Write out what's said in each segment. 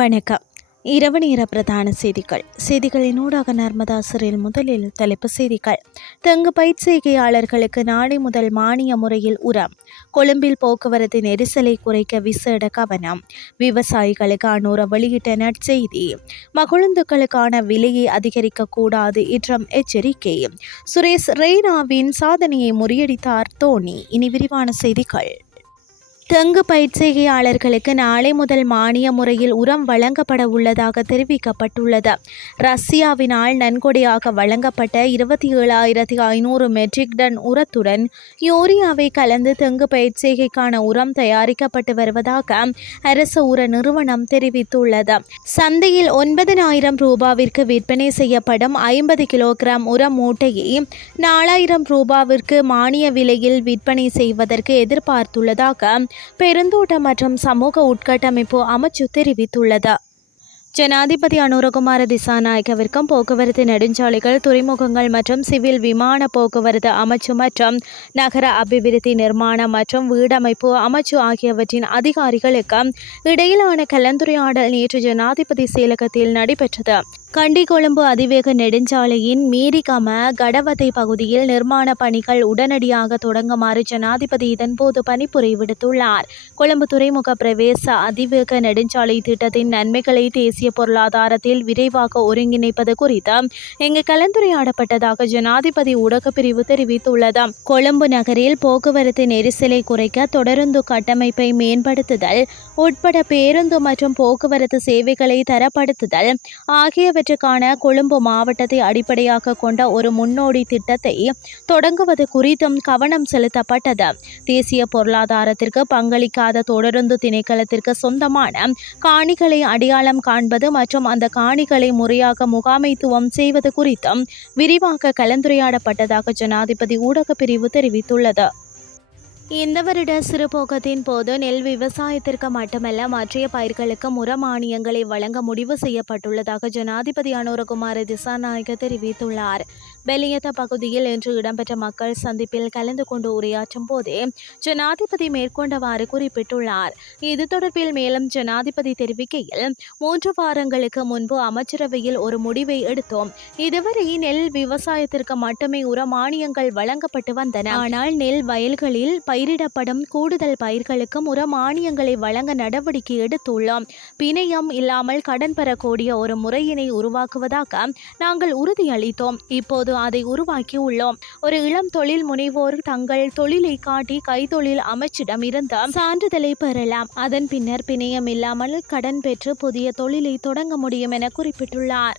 வணக்கம். இரவு நேர பிரதான செய்திகள். செய்திகளின் ஊடாக நர்மதா சிறையில் முதலில் தலைப்பு செய்திகள். தெங்கு பயிர் செய்கையாளர்களுக்கு நாளை முதல் மானிய முறையில் உரம். கொழும்பில் போக்குவரத்து நெரிசலை குறைக்க விசேட கவனம். விவசாயிகளுக்கான உரம் வெளியிட்ட நற்செய்தி. மகுழுந்துக்களுக்கான விலையை அதிகரிக்க கூடாது இன்றம் எச்சரிக்கை. சுரேஷ் ரெய்னாவின் சாதனையை முறியடித்தார் தோனி. இனி விரிவான செய்திகள். தெங்கு பயிற்சிகையாளர்களுக்கு நாளை முதல் மானிய முறையில் உரம் வழங்கப்பட உள்ளதாக தெரிவிக்கப்பட்டுள்ளது. ரஷ்யாவினால் நன்கொடையாக வழங்கப்பட்ட இருபத்தி ஏழாயிரத்தி ஐநூறு மெட்ரிக் டன் உரத்துடன் யூரியாவை கலந்து தெங்கு பயிற்சிகைக்கான உரம் தயாரிக்கப்பட்டு வருவதாக அரசு உர நிறுவனம் தெரிவித்துள்ளது. சந்தையில் ஒன்பதனாயிரம் ரூபாவிற்கு விற்பனை செய்யப்படும் ஐம்பது கிலோகிராம் உர மூட்டையை நாலாயிரம் ரூபாவிற்கு மானிய விலையில் விற்பனை செய்வதற்கு எதிர்பார்த்துள்ளதாக பெருந்தோட்ட மற்றும் சமூக உட்கட்டமைப்பு அமைச்சு தெரிவித்துள்ளது. ஜனாதிபதி அனுரகுமார திசாநாயகவிற்கும் போக்குவரத்து நெடுஞ்சாலைகள் துறைமுகங்கள் மற்றும் சிவில் விமான போக்குவரத்து அமைச்சு மற்றும் நகர அபிவிருத்தி நிர்மாணம் மற்றும் வீடமைப்பு அமைச்சு ஆகியவற்றின் அதிகாரிகளுக்கு இடையிலான கலந்துரையாடல் நேற்று ஜனாதிபதி செயலகத்தில் நடைபெற்றது. கண்டி கொழும்பு அதிவேக நெடுஞ்சாலையின் மீரிகம கடவத்தை பகுதியில் நிர்மாண பணிகள் உடனடியாக தொடங்குமாறு ஜனாதிபதி இதன்போது பணிப்புரை விடுத்துள்ளார். கொழும்பு துறைமுக பிரவேச அதிவேக நெடுஞ்சாலை திட்டத்தின் நன்மைகளை தேசிய பொருளாதாரத்தில் விரைவாக ஒருங்கிணைப்பது குறித்து இங்கு கலந்துரையாடப்பட்டதாக ஜனாதிபதி ஊடகப்பிரிவு தெரிவித்துள்ளது. கொழும்பு நகரில் போக்குவரத்து நெரிசலை குறைக்க தொடருந்து கட்டமைப்பை மேம்படுத்துதல் உட்பட பேருந்து மற்றும் போக்குவரத்து சேவைகளை தரப்படுத்துதல் ஆகியவை ஆகியவற்றுக்கான கொழும்பு மாவட்டத்தை அடிப்படையாக கொண்ட ஒரு முன்னோடி திட்டத்தை தொடங்குவது குறித்தும் கவனம் செலுத்தப்பட்டது. தேசிய பொருளாதாரத்திற்கு பங்களிக்காத தொடருந்து திணைக்களத்திற்கு சொந்தமான காணிகளை அடையாளம் காண்பது மற்றும் அந்த காணிகளை முறையாக முகாமைத்துவம் செய்வது குறித்தும் விரிவாக கலந்துரையாடப்பட்டதாக ஜனாதிபதி ஊடகப் பிரிவு தெரிவித்துள்ளது. இந்த வருட சிறுபோக்கத்தின் போது நெல் விவசாயத்திற்கு மட்டுமல்ல மற்றைய பயிர்களுக்கு உர மானியங்களை வழங்க முடிவு செய்யப்பட்டுள்ளதாக ஜனாதிபதி அனுரகுமார திசாநாயக்க தெரிவித்துள்ளார். பெலியத்த பகுதியில் இன்று இடம்பெற்ற மக்கள் சந்திப்பில் கலந்து கொண்டு உரையாற்றும் போதே ஜனாதிபதி மேற்கொண்டவாறு குறிப்பிட்டுள்ளார். இது தொடர்பில் மேலும் ஜனாதிபதி தெரிவிக்கையில் மூன்று வாரங்களுக்கு முன்பு அமைச்சரவையில் ஒரு முடிவை எடுத்தோம். இதுவரை நெல் விவசாயத்திற்கு மட்டுமே உர மானியங்கள் வழங்கப்பட்டு வந்தன. ஆனால் நெல் வயல்களில் பயிரிடப்படும் கூடுதல் பயிர்களுக்கும் உர மானியங்களை வழங்க நடவடிக்கை எடுத்துள்ளோம். பிணையம் இல்லாமல் கடன் பெறக்கூடிய ஒரு முறையினை உருவாக்குவதாக நாங்கள் உறுதியளித்தோம். இப்போது அதை உருவாக்கி உள்ளோம் ஒரு இளம் தொழில் முனைவோர் தங்கள் தொழிலை காட்டி கைத்தொழில் அமைச்சிடம் இருந்த சான்றிதழை பெறலாம். அதன் பின்னர் பிணையம் இல்லாமல் கடன் பெற்று புதிய தொழிலை தொடங்க முடியும் என குறிப்பிட்டுள்ளார்.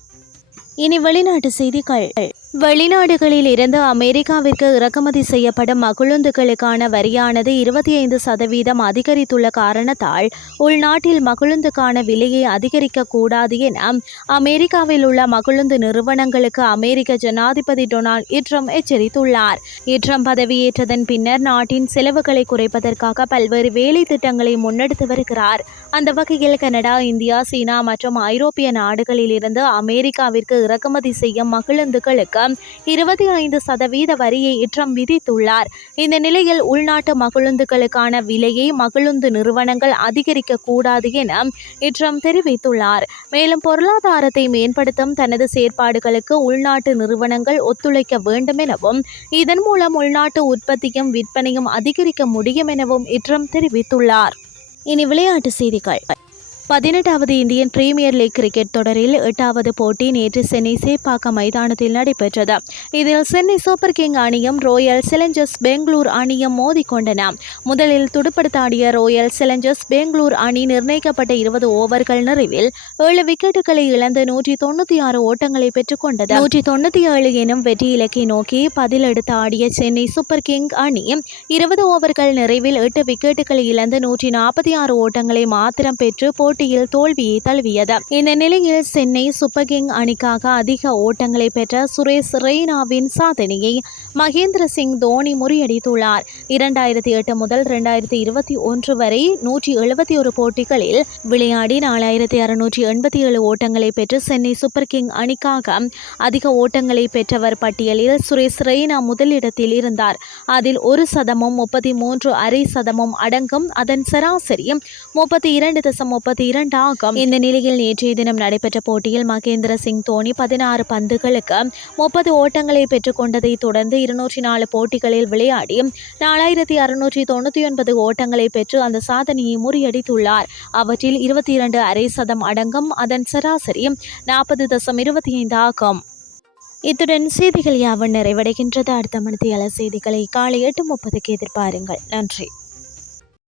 இனி வெளிநாட்டு செய்திகள். வெளிநாடுகளில் இருந்து அமெரிக்காவிற்கு இறக்குமதி செய்யப்படும் மகுழுந்துகளுக்கான வரியானது இருபத்தி ஐந்து சதவீதம் அதிகரித்துள்ள காரணத்தால் உள்நாட்டில் மகுழுந்துக்கான விலையை அதிகரிக்க கூடாது என அமெரிக்காவில் உள்ள மகுழுந்து நிறுவனங்களுக்கு அமெரிக்க ஜனாதிபதி டொனால்ட் இட்ரம் எச்சரித்துள்ளார். இட்ரம் பதவியேற்றதன் பின்னர் நாட்டின் செலவுகளை குறைப்பதற்காக பல்வேறு வேலை திட்டங்களை முன்னெடுத்து வருகிறார். அந்த வகையில் கனடா இந்தியா சீனா மற்றும் ஐரோப்பிய நாடுகளில் இருந்து அமெரிக்காவிற்கு இறக்குமதி செய்யும் மகிழுந்துகளுக்கு இருபத்தி ஐந்து சதவீத வரியை இற்றம் விதித்துள்ளார். இந்த நிலையில் உள்நாட்டு மகிழுந்துகளுக்கான விலையை மகிழுந்து நிறுவனங்கள் அதிகரிக்க கூடாது என இட்ரம் தெரிவித்துள்ளார். மேலும் பொருளாதாரத்தை மேம்படுத்தும் தனது செயற்பாடுகளுக்கு உள்நாட்டு நிறுவனங்கள் ஒத்துழைக்க வேண்டும் எனவும் இதன் மூலம் உள்நாட்டு உற்பத்தியும் விற்பனையும் அதிகரிக்க முடியும் எனவும் இட்ரம் தெரிவித்துள்ளார். இனி விளையாட்டு செய்திகள். பதினெட்டாவது இந்தியன் பிரீமியர் லீக் கிரிக்கெட் தொடரில் எட்டாவது போட்டி நேற்று சென்னை சேப்பாக்கம் மைதானத்தில் நடைபெற்றது. இதில் சென்னை சூப்பர் கிங் அணியும் ரோயல் சேலஞ்சர்ஸ் பெங்களூர் அணியும் மோதிக்கொண்டன. முதலில் துடுப்படுத்தாடிய ரோயல் சேலஞ்சர்ஸ் பெங்களூர் அணி நிர்ணயிக்கப்பட்ட இருபது ஓவர்கள் நிறைவில் ஏழு விக்கெட்டுகளை இழந்து நூற்றி தொண்ணூற்றி ஆறு ஓட்டங்களை பெற்றுக்கொண்டது. நூற்றி தொண்ணூற்றி ஏழு எனும் வெற்றி இலக்கை நோக்கி பதிலெடுத்து ஆடிய சென்னை சூப்பர் கிங் அணி இருபது ஓவர்கள் நிறைவில் எட்டு விக்கெட்டுகளை இழந்து நூற்றி நாற்பத்தி ஆறு ஓட்டங்களை மாத்திரம் பெற்று போட்டி போட்டியில் தோல்வியை தழுவியது. இந்த நிலையில் சென்னை சூப்பர் கிங் அணிக்காக அதிக ஓட்டங்களை பெற்ற சுரேஷ் ரெய்னாவின் சாதனையை மகேந்திர சிங் தோனி முறியடித்துள்ளார். இரண்டாயிரத்தி எட்டு முதல் இரண்டாயிரத்தி இருபத்தி ஒன்று வரை நூற்றி எழுபத்தி ஒரு போட்டிகளில் விளையாடி நாலாயிரத்தி அறுநூற்றி எண்பத்தி ஏழு ஓட்டங்களை பெற்று சென்னை சூப்பர் கிங் அணிக்காக அதிக ஓட்டங்களை பெற்றவர் பட்டியலில் சுரேஷ் ரெய்னா முதலிடத்தில் இருந்தார். அதில் ஒரு சதமும் முப்பத்தி மூன்று அரை சதமும் அடங்கும் அதன் சராசரி முப்பத்தி இரண்டு தசம் முப்பத்தி இரண்டாகும். இந்த நிலையில் நேற்றைய தினம் நடைபெற்ற போட்டியில் மகேந்திர சிங் தோனி பதினாறு பந்துகளுக்கு முப்பது ஓட்டங்களை பெற்றுக்கொண்டதை தொடர்ந்து இருநூற்றி நாலு போட்டிகளில் விளையாடி நாலாயிரத்தி அறுநூற்றி தொண்ணூற்றி ஒன்பது ஓட்டங்களை பெற்று அந்த சாதனையை முறியடித்துள்ளார். அவற்றில் இருபத்தி இரண்டு அரை சதம் அடங்கும். அதன் சராசரி நாற்பது தசம் இருபத்தி ஐந்து ஆகும். இத்துடன் செய்திகள் யாவும் நிறைவடைகின்றது. அடுத்த மணித்தியால செய்திகளை காலை எட்டு முப்பதுக்கு எதிர்பாருங்கள். நன்றி.